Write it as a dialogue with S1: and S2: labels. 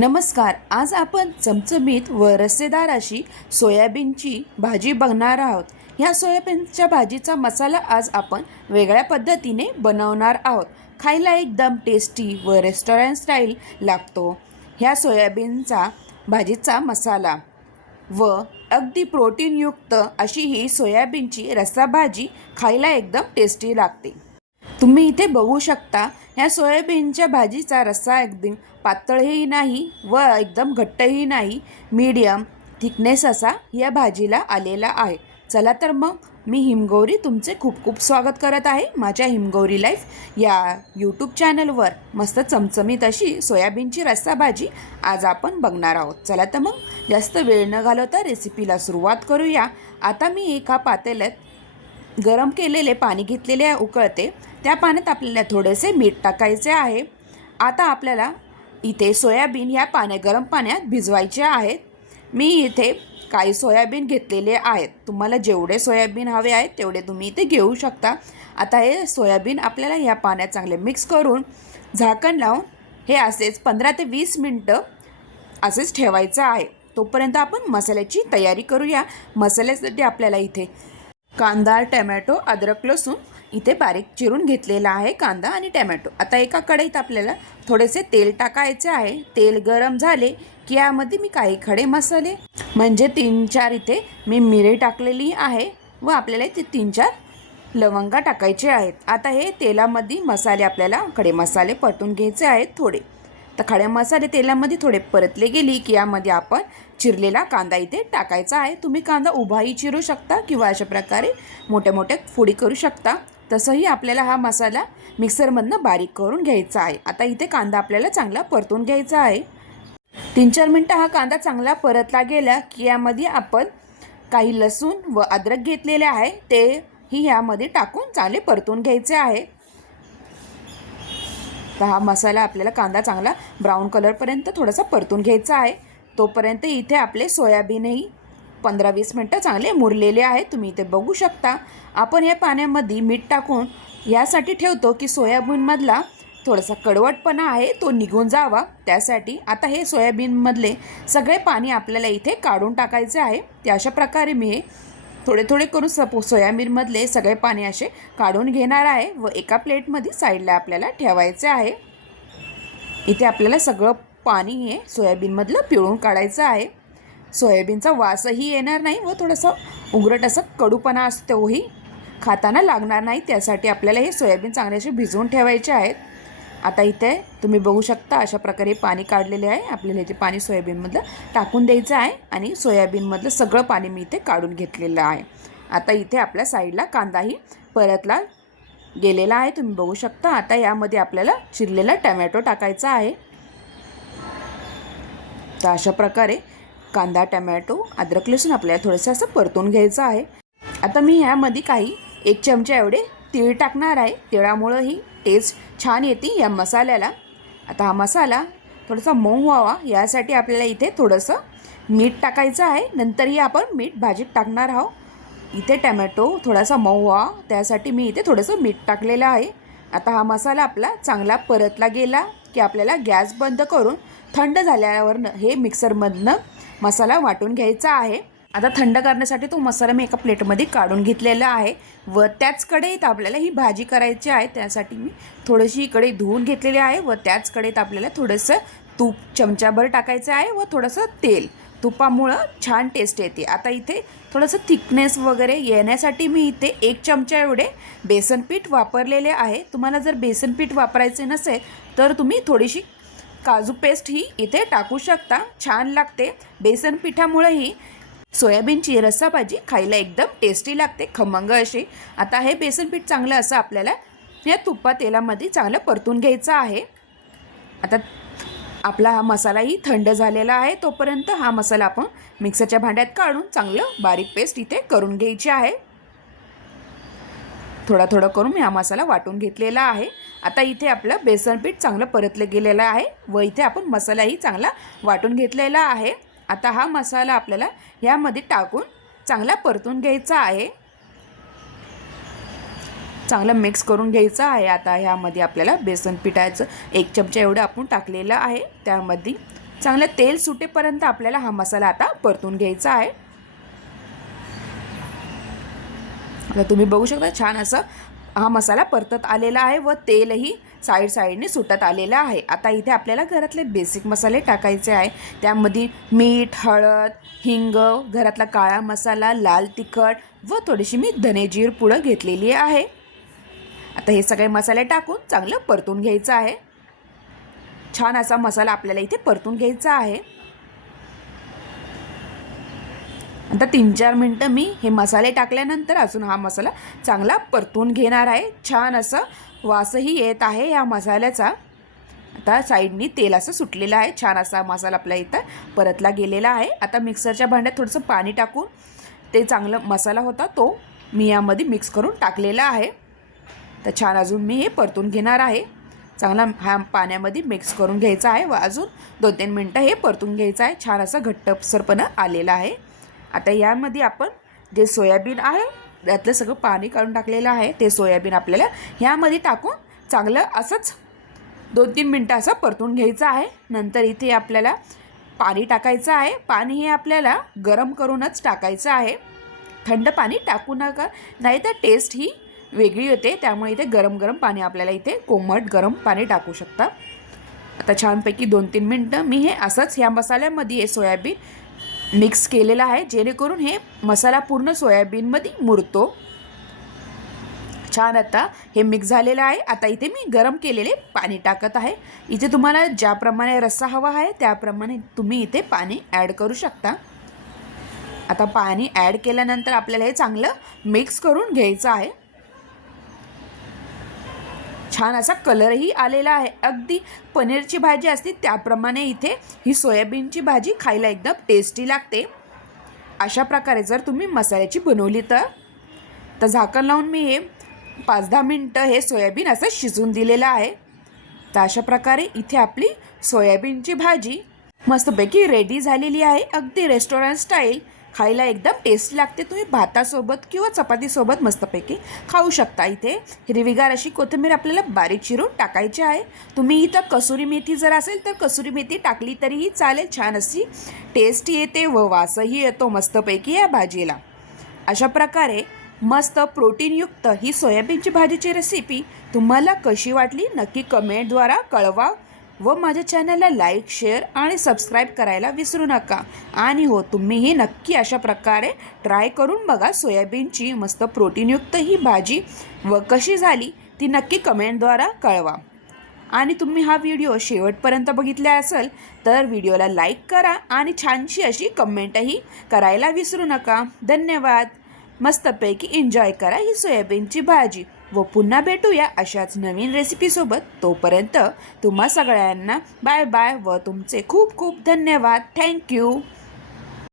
S1: नमस्कार आज आपण चमचमीत व रस्सेदार अशी सोयाबीनची भाजी बघणार आहोत. ह्या सोयाबीनच्या भाजीचा मसाला आज आपण वेगळ्या पद्धतीने बनवणार आहोत. खायला एकदम टेस्टी व रेस्टॉरंट स्टाईल लागतो. ह्या सोयाबीनचा भाजीचा मसाला व अगदी प्रोटीनयुक्त अशी ही सोयाबीनची रस्सा भाजी खायला एकदम टेस्टी लागते. तुम्ही इथे बघू शकता ह्या सोयाबीनच्या भाजीचा रस्सा एकदम पातळही नाही व एकदम घट्टही नाही. मीडियम थिकनेस असा या भाजीला आलेला आहे. चला तर मग मी हिमगौरी तुमचे खूप खूप स्वागत करत आहे माझ्या हिमगौरी लाईफ या यूट्यूब चॅनलवर मस्त चमचमीत अशी सोयाबीनची रस्सा भाजी आज आपण बघणार आहोत. चला तर मग जास्त वेळ न घालवता रेसिपीला सुरुवात करूया. आता मी एका पातेल्यात गरम केलेले पाणी घेतलेले उकळते. त्या पाण्यात आपल्याला थोडेसे मीठ टाकायचे आहे. आता आपल्याला इथे सोयाबीन या पाण्या गरम पाण्यात भिजवायचे आहेत. मी इथे काही सोयाबीन घेतलेले आहेत. तुम्हाला जेवढे सोयाबीन हवे आहेत तेवढे तुम्ही इथे घेऊ शकता. आता हे सोयाबीन आपल्याला या पाण्यात चांगले मिक्स करून झाकण लावून हे असेच पंधरा ते वीस मिनटं असेच ठेवायचं आहे. तोपर्यंत आपण मसाल्याची तयारी करूया. मसाल्यासाठी आपल्याला इथे कांदा टमॅटो अद्रक लसूण इथे बारीक चिरून घेतलेला आहे कांदा आणि टमॅटो. आता एका कढईत आपल्याला थोडेसे तेल टाकायचे आहे. तेल गरम झाले की यामध्ये मी काही खडे मसाले म्हणजे तीन चार इथे मी मिरे टाकलेली आहे व आपल्याला इथे तीन चार लवंगा टाकायचे आहेत. आता हे तेलामध्ये मसाले आपल्याला खडे मसाले परतून घ्यायचे आहेत थोडे. तर खड्या मसाले तेलामध्ये थोडे परतले गेली की यामध्ये आपण चिरलेला कांदा इथे टाकायचा आहे. तुम्ही कांदा उभाही चिरू शकता किंवा अशा प्रकारे मोठ्या मोठ्या फोडी करू शकता. तसंही आपल्याला हा मसाला मिक्सरमधनं बारीक करून घ्यायचा आहे. आता इथे कांदा आपल्याला चांगला परतून घ्यायचा आहे. तीन चार मिनटं हा कांदा चांगला परतला गेला की यामध्ये आपण काही लसूण व अद्रक घेतलेले आहे. ते ही ह्यामध्ये टाकून चांगले परतून घ्यायचे आहे. तर हा मसाला आपल्याला कांदा चांगला ब्राऊन कलरपर्यंत थोडासा परतून घ्यायचा आहे. तोपर्यंत इथे आपले सोयाबीनही पंधरा वीस मिनटं चांगले मुरलेले आहेत. तुम्ही इथे बघू शकता. आपण या पाण्यामध्ये मीठ टाकून यासाठी ठेवतो की सोयाबीनमधला थोडासा कडवटपणा आहे तो निघून जावा. त्यासाठी आता हे सोयाबीनमधले सगळे पाणी आपल्याला इथे काढून टाकायचे आहे. ते अशा प्रकारे मी हे थोडे थोडे करून सपो सोयाबीनमधले सगळे पाणी असे काढून घेणार आहे व एका प्लेटमध्ये साईडला आपल्याला ठेवायचे आहे. इथे आपल्याला सगळं पाणी हे सोयाबीनमधलं पिळून काढायचं आहे. सोयाबीनचा वासही येणार नाही व थोडंसं उघडट असं कडूपणा असतोही. खाताना लागणार नाही त्यासाठी आपल्याला हे सोयाबीन चांगले असे भिजवून ठेवायचे आहेत. आता इथे तुम्ही बघू शकता अशा प्रकारे पाणी काढलेले आहे. आपल्याला इथे पाणी सोयाबीनमधलं टाकून द्यायचं आहे आणि सोयाबीनमधलं सगळं पाणी मी इथे काढून घेतलेलं आहे. आता इथे आपल्या साईडला कांदाही परतला गेलेला आहे. तुम्ही बघू शकता आता यामध्ये आपल्याला चिरलेला टमॅटो टाकायचा आहे. तर अशा प्रकारे कांदा टमॅटो अद्रक लसूण आपल्याला थोडंसं असं परतून घ्यायचं आहे. आता मी ह्यामध्ये काही एक चमचा एवढे तीळ टाकणार आहे. तिळामुळं ही टेस्ट छान येते या मसाल्याला. आता हा मसाला थोडासा मऊ व्हावा यासाठी आपल्याला इथे थोडंसं मीठ टाकायचं आहे. नंतरही आपण मीठ भाजीत टाकणार आहोत. इथे टमॅटो थोडासा मऊ व्हावा त्यासाठी मी इथे थोडंसं मीठ टाकलेलं आहे. आता हा मसाला आपला चांगला परतला गेला की आपल्याला गॅस बंद करून थंड झाल्यावरनं हे मिक्सरमधनं मसाला वाटून घ्यायचा आहे. आता थंड करण्यासाठी तो मसाला मी एका प्लेटमध्ये काढून घेतलेला आहे व त्याच कढईत आपल्याला ही भाजी करायची आहे. त्यासाठी मी थोडीशी कढई धुवून घेतलेली आहे व त्याच कढईत आपल्याला थोडंसं तूप चमचाभर टाकायचं आहे व थोडंसं तेल. तुपामुळं छान टेस्ट येते. आता इथे थोडंसं थिकनेस वगैरे येण्यासाठी मी इथे एक चमचा एवढे बेसन पीठ वापरलेले आहे. तुम्हाला जर बेसन पीठ वापरायचे नसेल तर तुम्ही थोडीशी काजू पेस्ट ही इथे टाकू शकता. छान लागते. बेसन पिठामुळेही सोयाबीनची रस्सा भाजी खायला एकदम टेस्टी लागते खमंग अशी. आता हे बेसन पीठ चांगलं असं आपल्याला या तुप्पा तेलामध्ये चांगलं परतून घ्यायचं आहे. आता आपला हा मसालाही थंड झालेला आहे तोपर्यंत हा मसाला आपण मिक्सरच्या भांड्यात काढून चांगलं बारीक पेस्ट इथे करून घ्यायची आहे. थोडा थोडा करून मी हा मसाला वाटून घेतलेला आहे. आता इथे आपलं बेसन पीठ चांगलं परतलं गेलेलं आहे व इथे आपण मसालाही चांगला वाटून घेतलेला आहे. आता हा मसाला आपल्याला ह्यामध्ये टाकून चांगला परतून घ्यायचा आहे. चांगला मिक्स करून घ्यायचा आहे. आता ह्यामध्ये आपल्याला बेसन पिठाचं एक चमचा एवढं आपण टाकलेलं आहे. त्यामध्ये चांगलं तेल सुटेपर्यंत आपल्याला हा मसाला आता परतून घ्यायचा आहे. आता तुम्ही बघू शकता छान असं हा मसाला परतत आलेला आहे व तेलही साईड साईडने सुटत आलेलं आहे. आता इथे आपल्याला घरातले बेसिक मसाले टाकायचे आहे. त्यामध्ये मीठ हळद हिंग घरातला काळा मसाला लाल तिखट व थोडीशी मी धनेजीर पुडं घेतलेली आहे. आता हे सगळे मसाले टाकून चांगलं परतून घ्यायचं आहे. छान असा मसाला आपल्याला इथे परतून घ्यायचा आहे. आता तीन चार मिनटं मी हे मसाले टाकल्यानंतर अजून हा मसाला चांगला परतून घेणार आहे. छान असं वासही येत आहे या मसाल्याचा. आता साईडनी तेल असं सुटलेलं आहे. छान असा मसाला आपल्या इथं परतला गेलेला आहे. आता मिक्सरच्या भांड्यात थोडंसं पाणी टाकून ते चांगलं मसाला होता तो मी यामध्ये मिक्स करून टाकलेला आहे. तर छान अजून मी हे परतून घेणार आहे. चांगला हा पाण्यामध्ये मिक्स करून घ्यायचा आहे व अजून दोन तीन मिनटं हे परतून घ्यायचं आहे. छान असं घट्टसरपणा आलेला आहे. आता यामध्ये आपण जे सोयाबीन आहे त्यातलं सगळं पाणी काढून टाकलेलं आहे. ते सोयाबीन आपल्याला ह्यामध्ये टाकून चांगलं असंच दोन तीन मिनटं असं परतून घ्यायचं आहे. नंतर इथे आपल्याला पाणी टाकायचं आहे. पाणी हे आपल्याला गरम करूनच टाकायचं आहे. थंड पाणी टाकू नका नाही तर टेस्ट ही वेगळी होते. त्यामुळे इथे गरम गरम पाणी आपल्याला इथे कोमट गरम पाणी टाकू शकता. आता छानपैकी दोन तीन मिनटं मी हे असंच ह्या मसाल्यामध्ये हे सोयाबीन मिक्स केलेला आहे जेणेकरून हे मसाला पूर्ण सोयाबीनमध्ये मुरतो. छान आता हे मिक्स झालेलं आहे. आता इथे मी गरम केलेले पाणी टाकत आहे. इथे तुम्हाला ज्याप्रमाणे रस्सा हवा आहे त्याप्रमाणे तुम्ही इथे पाणी ॲड करू शकता. आता पाणी ॲड केल्यानंतर आपल्याला हे चांगलं मिक्स करून घ्यायचं आहे. छान असा कलरही आलेला आहे. अगदी पनीरची भाजी असते त्याप्रमाणे इथे ही सोयाबीनची भाजी खायला एकदम टेस्टी लागते. अशा प्रकारे जर तुम्ही मसाल्याची बनवली तर. तर झाकण लावून मी हे पाच दहा मिनटं हे सोयाबीन असं शिजून दिलेलं आहे. तर अशा प्रकारे इथे आपली सोयाबीनची भाजी मस्तपैकी रेडी झालेली आहे. अगदी रेस्टॉरंट स्टाईल खायला एकदम टेस्ट लागते. तुम्ही भातासोबत किंवा चपातीसोबत मस्तपैकी खाऊ शकता इथे. हिरवीगार अशी कोथिंबीर आपल्याला बारीक चिरून टाकायची आहे. तुम्ही इथं कसुरी मेथी जर असेल तर कसुरी मेथी टाकली तरीही चालेल. छान अशी टेस्ट येते व वासही येतो मस्तपैकी या भाजीला. अशा प्रकारे मस्त प्रोटीनयुक्त ही सोयाबीनची भाजीची रेसिपी तुम्हाला कशी वाटली नक्की कमेंटद्वारा कळवा. व माझ्या चॅनलला लाईक शेअर आणि सबस्क्राईब करायला विसरू नका. आणि हो तुम्हीही नक्की अशा प्रकारे ट्राय करून बघा सोयाबीनची मस्त प्रोटीनयुक्त ही भाजी व कशी झाली ती नक्की कमेंटद्वारा कळवा. आणि तुम्ही हा व्हिडिओ शेवटपर्यंत बघितला असेल तर व्हिडिओला लाईक करा आणि छानशी अशी कमेंटही करायला विसरू नका. धन्यवाद. मस्तपैकी एन्जॉय करा ही सोयाबीनची भाजी. व पुन्हा भेटूया अशाच नवीन रेसिपीसोबत तोपर्यंत तुम्हा सगळ्यांना बाय बाय व तुमचे खूप खूप धन्यवाद. थँक्यू